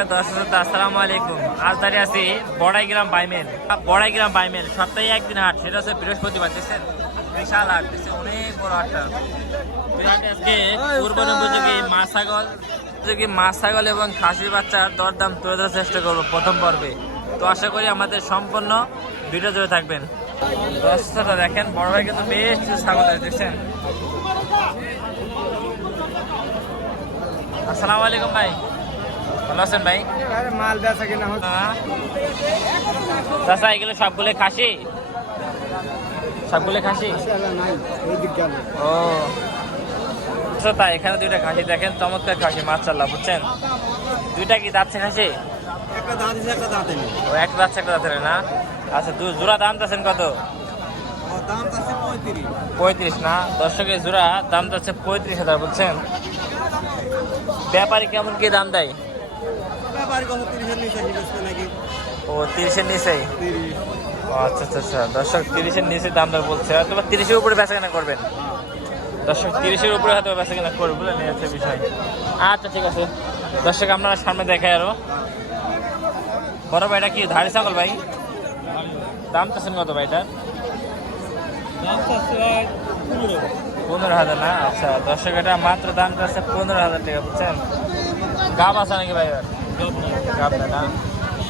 প্রিয় দর্শক, আসসালামু আলাইকুম। আজ দাঁড়িয়ে আছি বড়াইগ্রাম বাইমেল সপ্তাহে একদিন হাট, সেটা হচ্ছে বৃহস্পতিবার। দেখছেন বিশাল হাট, দেখছেন অনেক বড় হাটটা। আজকে কুরবানি উপযোগী মাছ ছাগল এবং খাসির বাচ্চার দরদাম তুলে ধরার চেষ্টা করবো প্রথম পর্বে। তো আশা করি আমাদের সম্পূর্ণ ভিডিও জুড়ে থাকবেন। দর্শকরা দেখেন, বড় ভাই কিন্তু বেশ কিছু ছাগল আছে, দেখছেন। আসসালামু আলাইকুম ভাই, ভালো আছেন ভাই? মাল বেচা কিনা চাচা এগুলো সবগুলো খাসি? ও আচ্ছা, তাই এখানে দুইটা খাসি দেখেন, চমৎকার খাসি মাশাআল্লাহ, বুঝছেন। দুইটা কি দাঁতছে খাসি? একটা দাঁত আছে, একটা দাঁতে নেই। ও একটা দাঁতছে একটা দাঁতের না। আচ্ছা, জোড়া দাম চাচ্ছেন কত? দাম আছে 35। 35 না দর্শকের জোড়া দাম যাচ্ছে 35,000, বুঝছেন। ব্যাপারী কেমন কি দাম দেয়? ব্যাপারী কত 30 এর নিচে হিসেবে নাকি? ও 30-এর নিচেই। 30। ও আচ্ছা আচ্ছা আচ্ছা, দর্শক 30-এর নিচে দাম দর বলছে, হয়তো 30-এর উপরে বেচা কেনা করবেন। দর্শক 30-এর উপরে হয়তো বেচা কেনা করবে, বুঝলেন, এই হচ্ছে বিষয়। আচ্ছা ঠিক আছে দর্শক, আপনারা সামনে দেখায় আরো। বড় ভাই, এটা কি ধাড়ি ছাগল ভাই? দাম চাচ্ছেন কত ভাই এটার? 15,000 না। আচ্ছা দর্শক, এটা মাত্র দাম চাচ্ছে 15,000 টাকা, বুঝছেন। গাব আছে নাকি ভাই? গাব নেই না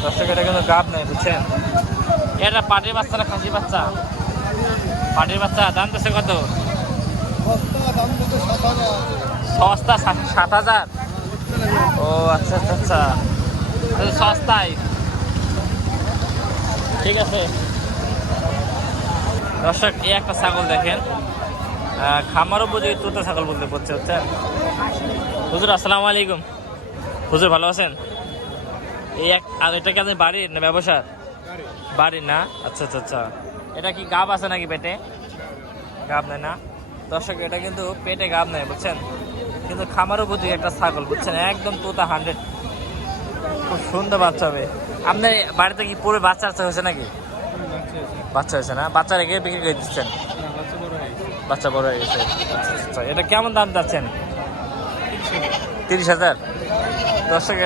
দর্শক, এটা কিন্তু গাব নেই, বুঝছেন। এটা পাটির বাচ্চা না খাসি বাচ্চা? পাটির বাচ্চা। দাম চাচ্ছে কত? সস্তা 7,000। ও আচ্ছা আচ্ছা আচ্ছা, সস্তায়, ঠিক আছে। দর্শক, এই একটা ছাগল দেখেন, খামার উপযোগী তোতা ছাগল বলতে বলছে, হচ্ছেন। হুজুর আসসালামু আলাইকুম। হুজুর ভালো আছেন? আর এটা কি আপনার বাড়ির না ব্যবসার? বাড়ির না। আচ্ছা আচ্ছা আচ্ছা, এটা কি গাব আছে নাকি পেটে? গাব নেই না দর্শক, এটা কিন্তু পেটে গাব নেই, বুঝছেন। কিন্তু খামার উপযোগী একটা ছাগল, বুঝছেন, একদম তোতা 100, খুব সুন্দর বাচ্চা হবে। আপনার বাড়িতে কি পুরো বাচ্চা হয়েছে নাকি? বাচ্চা হয়েছে না, বাচ্চা রেখে বিক্রি করে দিচ্ছেন? বাচ্চা বড় হয়ে গেছে। আচ্ছা আচ্ছা, এটা কেমন দাম যাচ্ছেন? 30,000। দর্শক,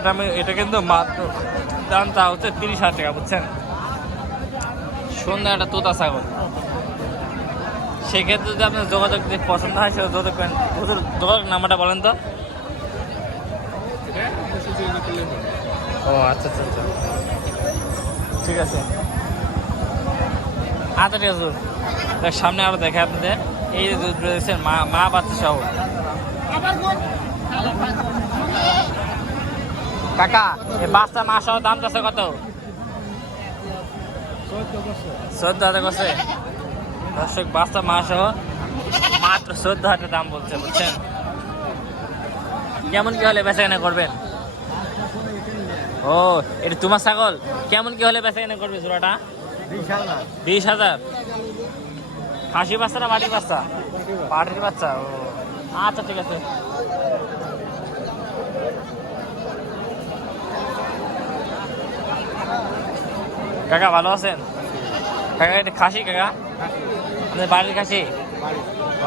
এটা কিন্তু মাত্র দামটা হচ্ছে 30,000 টাকা, বুঝছেন। সুন্দর একটা তোতা ছাগল। সেক্ষেত্রে যদি আপনার যোগাযোগ যদি পছন্দ হয়, সেটা যোগাযোগ করেন। যোগাযোগ নাম্বারটা বলেন তো। ও আচ্ছা আচ্ছা আচ্ছা, ঠিক আছে। আচ্ছা ঠিক আছে, সামনে আরো দেখে আপনাদের। এই যে দুধ রয়েছেন মা বাচ্চা সহ। কাকা, এই বাচ্চা মা সহ দাম চাচ্ছে কত? 14,000 করছে। দর্শক, বাচ্চা মা সহ মাত্র 14,000 দাম বলছে, বুঝছেন। কেমন কি হলে বেচা কেনা করবেন? ও এটা তোমার ছাগল, কেমন কি হলে বেচা কেনা করবে জোড়াটা? 20,000। খাসি বাচ্চা না পাটির বাচ্চা? পাটির বাচ্চা। ও আচ্ছা ঠিক আছে। কাকা ভালো আছেন? কাকা এটা খাসি? কাকা আপনার বাড়ির খাসি?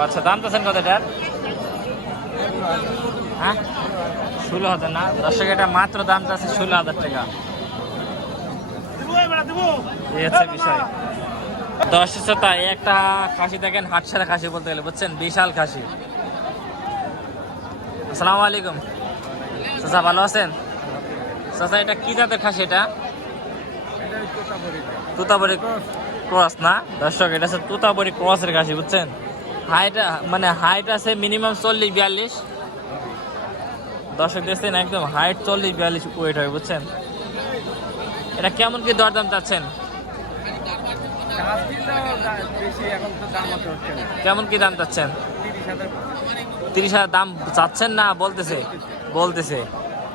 আচ্ছা, দাম চাচ্ছেন কত এটার? হ্যাঁ 16,000 না দর্শক, এটা মাত্র দাম চাচ্ছে 16,000 টাকা। এই হচ্ছে বিষয়। দর্শক, একটা খাসি দেখেন, হাটসারা খাসি বলতে গেলে, বুঝছেন, বিশাল খাসি। আসসালামু আলাইকুম চাচা, ভালো আছেন? চাচা, এটা কি জাতের খাসি? এটা তোতাপুরি ক্রস না দর্শক, এটা হচ্ছে তোতাপুরি ক্রসের খাসি, বুঝছেন। হাইট আছে মিনিমাম 40-42। দর্শক দেখছেন, একদম হাইট 40-42 ওয়েট হয়, বুঝছেন। এটা কেমন কি দরদাম চাচ্ছেন? কেমন কি দাম চাচ্ছেন? 30,000 দাম চাচ্ছেন না বলতেছে?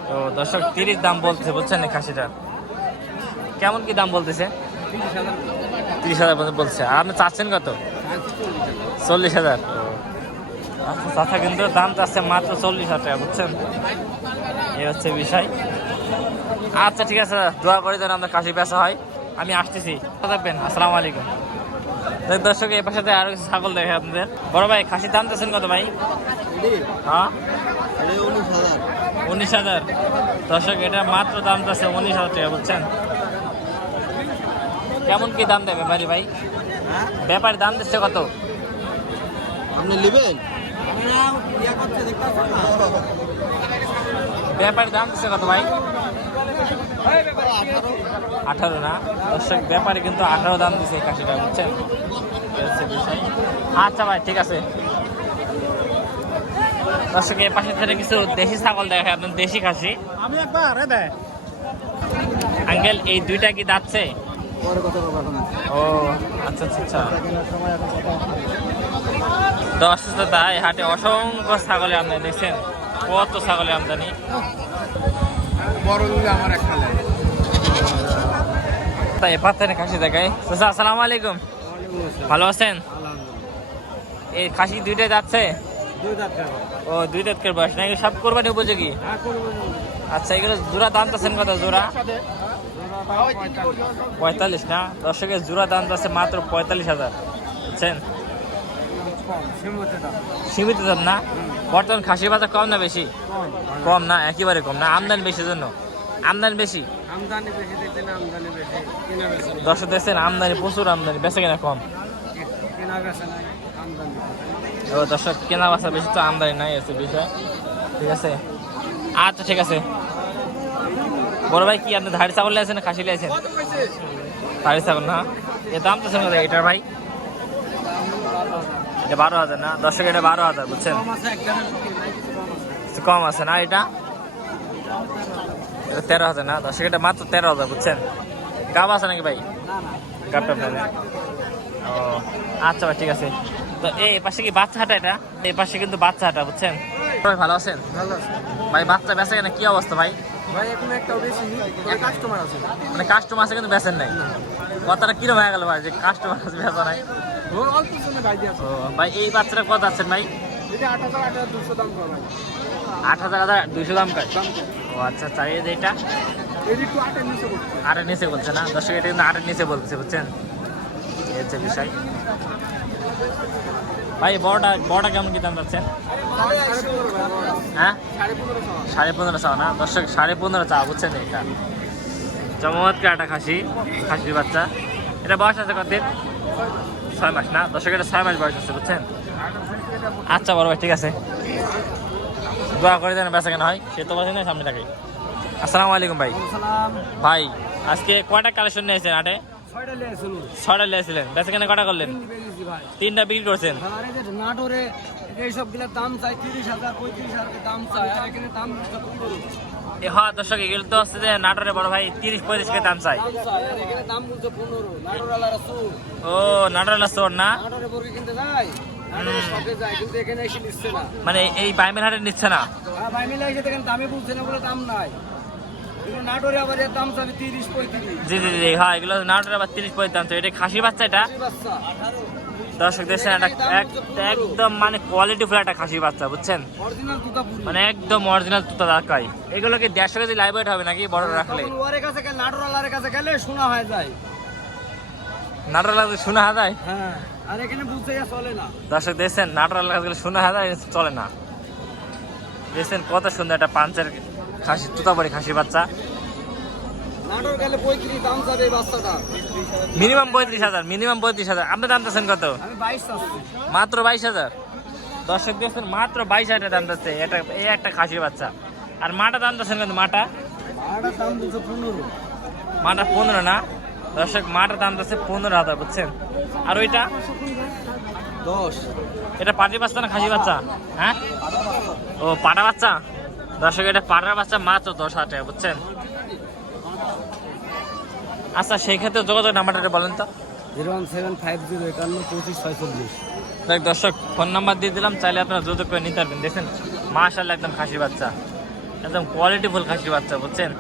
তো দর্শক, 30 দাম বলতেছে, বুঝছেন। এই খাসিটা কেমন কি দাম বলতেছে? 30,000 বলছে। আর আপনি চাচ্ছেন কত? 40,000। আচ্ছা, চাচা কিন্তু দাম চাচ্ছে মাত্র 40,000 টাকা, বুঝছেন। এই হচ্ছে বিষয়। আচ্ছা ঠিক আছে, দোয়া করে যেন আমরা খাসি বেচা হয়। আমি আসতেছি, থাকবেন। আসসালামু আলাইকুম। দর্শক, এই পাশে আরো কিছু ছাগল দেখে আপনাদের। বড় ভাই, খাসির দাম চাচ্ছেন কত ভাই? হ্যাঁ 19,000। দর্শক এটা মাত্র দাম আছে 19,000 টাকা, বুঝছেন? কেমন কি দাম দেয় ব্যাপারী ভাই? ব্যাপারী দাম দিচ্ছে কত? আপনি নেবেন? ইয়া করছে দেখতে পাচ্ছেন না? ব্যাপারী দাম দিচ্ছে কত ভাই? 18 না? দর্শক ব্যাপারী কিন্তু 18 দাম দিচ্ছে এই খাসিটা, বুঝছেন? এই হচ্ছে বিষয়। আচ্ছা ভাই, ঠিক আছে। দর্শক এই পাশে থেকে কিছু দেশি ছাগল দেখায় আপনার, দেশি খাসি। আমি একবার দেয় আঙ্কেল এই দুইটা কি দাচ্ছে? পরে কথা বলবো এখন। ও আচ্ছা আচ্ছা আচ্ছা। কেনার সময় এখন কথা তো অসুস্থ তাই হাটে অসংখ্য ছাগলের আমদানি, দেখছেন কত ছাগলের আমদানি। বড় দিলে আমার একটা লাগে। তাই পাত্তানে খাসি দেখায়। চাচা আসসালামু আলাইকুম, ভালো আছেন? এই খাসি দুইটাই যাচ্ছে? দুই দাঁত খাবো। ও দুই দাঁতের বয়স নাকি সব কোরবানি উপযোগী? হ্যাঁ করবো। আচ্ছা এগুলো জোড়া দাম চাচ্ছেন কত জোড়া? 45 না? দর্শকের জোড়া দাম আছে মাত্র 45,000, বুঝছেন? সীমিত দাম না? বর্তমান খাসির বাজার কম না বেশি? কম না, একেবারে কম না? আমদানি বেশি জন্য? আমদানি বেশি? আমদানি বেশি দেখছেন, আমদানি বেশি, কেনা বেশি নাই। দর্শক দেখছেন আমদানি প্রচুর, আমদানি বেচে কেনা কম। কেনা বেশি নাই, আমদানি বেশি। ও দর্শক কেনা বেচা বেশি, তো আমদানি নাই আছে বিষয়। ঠিক আছে, আচ্ছা ঠিক আছে। বড় ভাই কি আপনি ধাড়ি ছাগল নিয়েছেন না খাসি নিয়েছেন? ধাড়ি ছাগল না? এ দাম তো শুনে এটার ভাই? এটা 12,000 না? দর্শক এটা 12,000, বুঝছেন? কম আছে না? এটা 13,000 না? দর্শক এটা মাত্র 13,000, বুঝছেন? গাব আছে নাকি ভাই? গাবটা ফেলে। ও আচ্ছা ভাই ঠিক আছে। তো এই পাশে কি বাচ্চা হাটা? এটা এই পাশে কিন্তু বাচ্চা হাটা, বুঝছেন? ভাই ভালো আছেন? ভালো আছে ভাই বাচ্চা বেচা কেনা কি অবস্থা ভাই? ভাই, এখন একটা বেশি কাস্টমার আছে। মানে কাস্টমার আছে কিন্তু বেচেন নাই, কথাটা কিরম হয়ে গেল ভাই যে কাস্টমার আছে বেচা নাই? অল্প জন্য ভাই দিয়ে আছে। ও ভাই এই বাচ্চাটা কত আছেন ভাই? এটা 8,200 দাম করা ভাই। 8,200 দাম কাজ। ও আচ্ছা আচ্ছা, এই যে এটা এটি একটু 8 নিচে করছে। 8-এর নিচে বলছে না? দর্শক এটা কিন্তু 8-এর নিচে বলছে, বুঝছেন? এই হচ্ছে বিষয়। ভাই বড়টা কেমন কি দাম যাচ্ছেন? হ্যাঁ 15.5 চাও না? দর্শক 15.5 চাও, বুঝছেন? এটা চমৎকার একটা খাসির বাচ্চা। এটা বয়স আছে কত দিন? 6 মাস না? দর্শক এটা 6 মাস বয়স আছে, বুঝছেন? আচ্ছা বড় ভাই ঠিক আছে, দোয়া করে দেন বেচা কেনা হয়, সে তো বলছেন না সামনে থাকে। আসসালামু আলাইকুম ভাই। ভাই আজকে কয়টা কালেকশন নিয়েছেন হাটে? 6টা লিয়ে আসলো। 6টা নিয়েছিলেন, বেচা কেনা কয়টা করলেন? বেরিয়েছি ভাই। 3টা বিক্রি করছেন। আর এই যে নাটোরে এইসব গুলা দাম চাই 30,000 35,000 দাম চাই, আর এখানে দাম 15 হ্যাঁ দর্শক এগুলো তো হচ্ছে যে নাটোরে বড় ভাই 30-35 কে দাম চাই। দাম চাই, আর এখানে দাম বলছে 15। নাটোরালারা সুর, ও নাটোরের চোর না? নাটোরে বর্গে কিনতে যায়, নাটোরে শপে যায়, কিন্তু এখানে এসে নিচ্ছে না। মানে এই বাইমের হাটে নিচ্ছে না? আর ভাই মিলে এসে দেখেন দামে বলছে না বলে দাম নাই, কিন্তু নাটোরে আবার এর দাম চাবি 30-35। জি জি জি, হ্যাঁ এগুলো নাটোরে আবার 30-35 দাম চাই। এটা খাসি বাচ্চা এটা? বাচ্চা দর্শক দেখছেন একদম মানে কোয়ালিটি ফুল একটা খাসি বাচ্চা, বুঝছেন? অরিজিনাল দুটাপুরি, মানে একদম অরিজিনাল তুতা দাকাই। এগুলোকে 150 কেজি লাইভ ওয়েট হবে নাকি বড় রাখলে? তখন ওয়ারের কাছে গেলে, নাটোরালার কাছে গেলে শোনা হয়ে যায়। নাটোর লাগলে শোনা যায়? হ্যাঁ, আর এখানে বুঝতে গিয়ে চলে না। দর্শক দেখছেন নাটোর লাগলে শোনা যায়, চলে না। দেখছেন কত সুন্দর একটা পাঞ্চের খাসি, তুতাবাড়ি খাসি বাচ্চা। নাটোর গেলে 35 দাম চাবে এই বাচ্চাটা। Minimum 35,000, minimum 35,000। আপনি দাম চাচ্ছেন কত? আমি 22 চাচ্ছি। মাত্র 22,000। দর্শক দেখছেন মাত্র 22,000 দাম যাচ্ছে এটা, এই একটা খাসির বাচ্চা। আর মাটা দাম চাচ্ছেন কত? মাটা আড়ার দাম বলছে 15। মাটা 15 না? দর্শক মাটার দাম যাচ্ছে 15,000, বুঝছেন? আর ওইটা 10। এটা পাটি বাচ্চা না খাসি বাচ্চা? হ্যাঁ ও পাটা বাচ্চা। দর্শক এটা পাটার বাচ্চা মাত্র 10,000 টাকা, বুঝছেন? আচ্ছা সেই ক্ষেত্রে যোগাযোগ নাম্বারটা বলেন তো। 01750512546। দেখ দর্শক ফোন নাম্বার দিয়ে দিলাম, চাইলে আপনারা যোগাযোগ করে নিতে পারবেন। দেখছেন মাশাআল্লাহ একদম খাসি বাচ্চা, একদম কোয়ালিটিফুল খাসি বাচ্চা, বুঝছেন?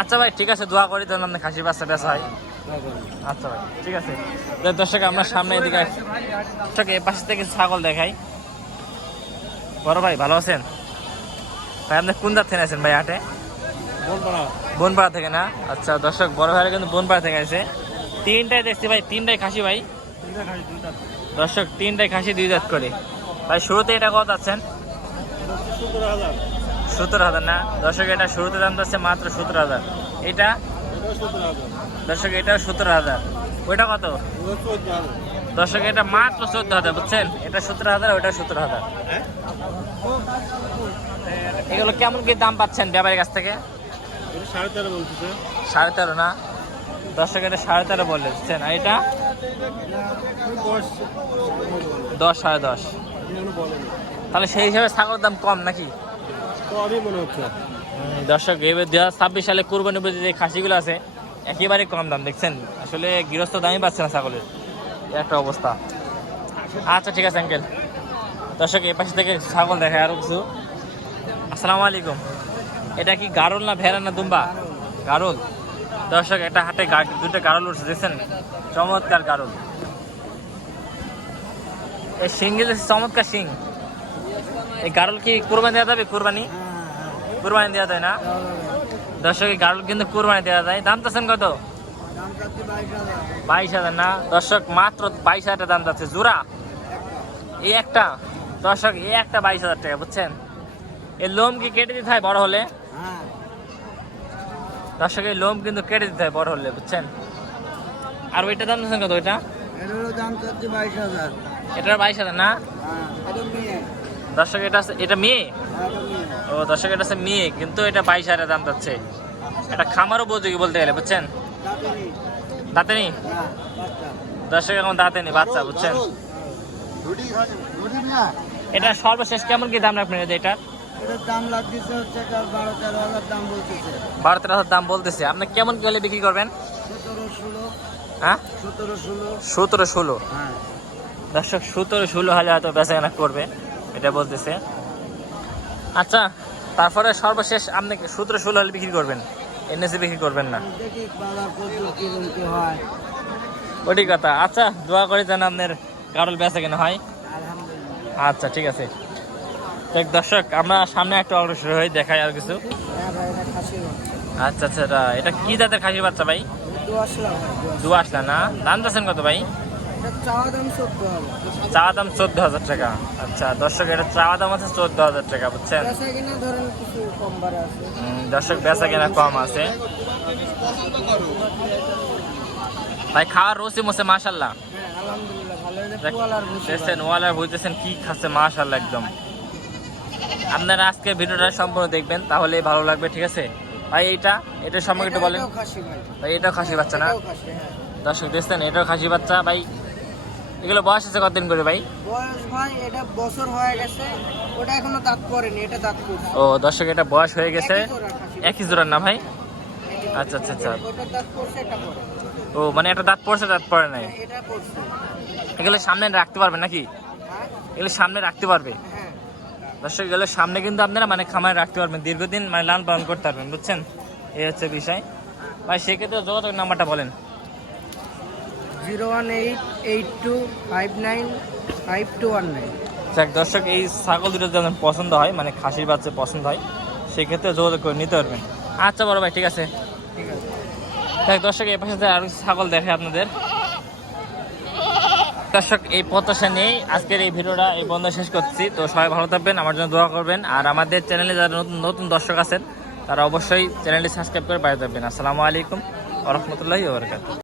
আচ্ছা ভাই ঠিক আছে, দোয়া করি যেন আপনার খাসি বাচ্চা বেচা হয়। আচ্ছা ভাই ঠিক আছে। দর্শক আমরা সামনে এদিকে দর্শক এই পাশে থেকে ছাগল দেখাই। বড় ভাই ভালো আছেন? ভাই আপনি কোন দাঁত থেকে আছেন ভাই হাটে? বনপাড়া থেকে না? আচ্ছা দর্শক বড় ভাইরা কিন্তু বনপাড়া থেকে আছে। 3টাই দেখছি ভাই, 3টাই খাসি ভাই। দর্শক 3টাই খাসি 2 দাঁত করে। ভাই শুরুতে এটা কত আছেন? 17,000 না দর্শক, এটা শুরুতে দাম যাচ্ছে মাত্র 17,000। এটা দর্শক এটাও 17,000। ওইটা কত দর্শক? এটা মাত্র 14,000, বুঝছেন? এটা 17,000, ওইটা 17,000। এগুলো কেমন কি দাম পাচ্ছেন ব্যাপারীর কাছ থেকে? 13.5 না দর্শক, এটা 13.5 বলে, বুঝছেন? আর এটা 10, 10.5। তাহলে সেই হিসাবে ছাগলের দাম কম নাকি? দর্শক এবার 2026 সালে কুরবানি উপযোগী যে খাসিগুলো আছে একেবারে কম দাম, দেখছেন? আসলে গৃহস্থ দামই পাচ্ছে না ছাগলের, এই একটা অবস্থা। আচ্ছা ঠিক আছে আঙ্কেল। দর্শক এই পাশে থেকে ছাগল দেখায় আরো কিছু। আসসালামু আলাইকুম। এটা কি গারল না ভেড়া না দুম্বা? গারল। দর্শক এটা হাটে দুটো গারল উঠছে, দেখছেন? চমৎকার গারল। এই সিংগুলো চমৎকার সিং। এই গারল কি কুরবানি দেওয়া যাবে? কুরবানি দেওয়া যায় না দর্শক? এই গারল কিন্তু কুরবানি দেওয়া যায়। দাম চাচ্ছেন কত? 22,000 না দর্শক? মাত্র 22,000 দাম যাচ্ছে জোড়া। এই একটা দর্শক, এই একটা 22,000 টাকা, বুঝছেন? এই লোম কি কেটে দিতে হয় বড় হলে? দর্শক এই লোম কিন্তু কেটে দিতে হয় বড় হলে, বুঝছেন? আর ওইটা দাম চাচ্ছেন কত? ওইটা এটার 22,000 না দর্শক? এটা মেয়ে। ও দর্শক এটা আছে মেয়ে, কিন্তু এটা 22,000 দাম যাচ্ছে। এটা খামার উপযোগী বলতে গেলে, বুঝছেন? দাঁতে নেই দর্শক, এখন দাঁতে নেই, বাচ্চা, বুঝছেন? এটা সর্বশেষ কেমন কি দাম রাখবেন? এটা 12-13,000 দাম বলতেছে। আপনি কেমন কি হলে বিক্রি করবেন? 17-16 দর্শক, 17-16 হাজার হয়তো বেচা কেনা করবে, এটা বলতেছে। আচ্ছা, তারপরে সর্বশেষ আপনি 17-16 হলে বিক্রি করবেন, এর নিচে বিক্রি করবেন না? ওটি কথা। আচ্ছা, দোয়া করে যেন আপনার গারল বেচা কেনা হয়। আচ্ছা ঠিক আছে। দেখ দর্শক, আমরা সামনে একটা অগ্রসর হয়ে দেখাই আর কিছু। আচ্ছা আচ্ছা, এটা কি জাতের খাসির বাচ্চা ভাই? দুয়াশলা না? দাম চাচ্ছেন কত ভাই? চাওয়া দাম 14,000 টাকা। আচ্ছা দর্শক, এটা চাওয়া দাম আছে 14,000 টাকা, বুঝছেন? দর্শক বেচা কেনা কম আছে ভাই। খাওয়ার রসি মোসে মাশাল্লাহ, দেখছেন? ওয়ালার বুঝতেছেন কি খাচ্ছে, মাশাল্লাহ একদম। আপনারা আজকে ভিডিওটা সম্পূর্ণ দেখবেন, তাহলে ভালো লাগবে, ঠিক আছে ভাই? এটা সম্পর্কে একটু বলেন ভাই। এটাও খাসি বাচ্চা না দর্শক? দেখছেন, এটাও খাসি বাচ্চা ভাই। এগুলো বয়স আছে কতদিন করে ভাই? এটা বছর হয়ে গেছে, ওটা এখনো দাঁত পড়েনি, এটা দাঁত পড়ছে। ও দর্শক, এটা বয়স হয়ে গেছে, একই জোড়ার না ভাই? আচ্ছা আচ্ছা আচ্ছা। ও মানে এটা দাঁত পড়ছে, দাঁত পড়ে নাই? এগুলো সামনে রাখতে পারবে নাকি? এগুলো সামনে রাখতে পারবে দর্শক? এগুলো সামনে কিন্তু আপনারা মানে খামারে রাখতে পারবেন, দীর্ঘদিন মানে লালন পালন করতে পারবেন, বুঝছেন? এই হচ্ছে বিষয় ভাই। সেক্ষেত্রে যোগাযোগ নাম্বারটা বলেন। 01882595219। দর্শক, এই ছাগল দুটো যখন পছন্দ হয়, মানে খাসির বাচ্চা পছন্দ হয়, সেক্ষেত্রে যোগাযোগ করে নিতে পারবেন। আচ্ছা বড় ভাই, ঠিক আছে। দেখ দর্শক, এই পাশে আরো ছাগল দেখে আপনাদের। দর্শক, এই প্রত্যাশা নিয়েই আজকের এই ভিডিওটা এই বন্ধ শেষ করছি। তো সবাই ভালো থাকবেন, আমার জন্য দোয়া করবেন। আর আমাদের চ্যানেলে যারা নতুন দর্শক আছেন, তারা অবশ্যই চ্যানেলটি সাবস্ক্রাইব করে পাঠিয়ে থাকবেন। আসসালামু আলাইকুম ওয়া রাহমাতুল্লাহি ওয়া বারাকাতুহু।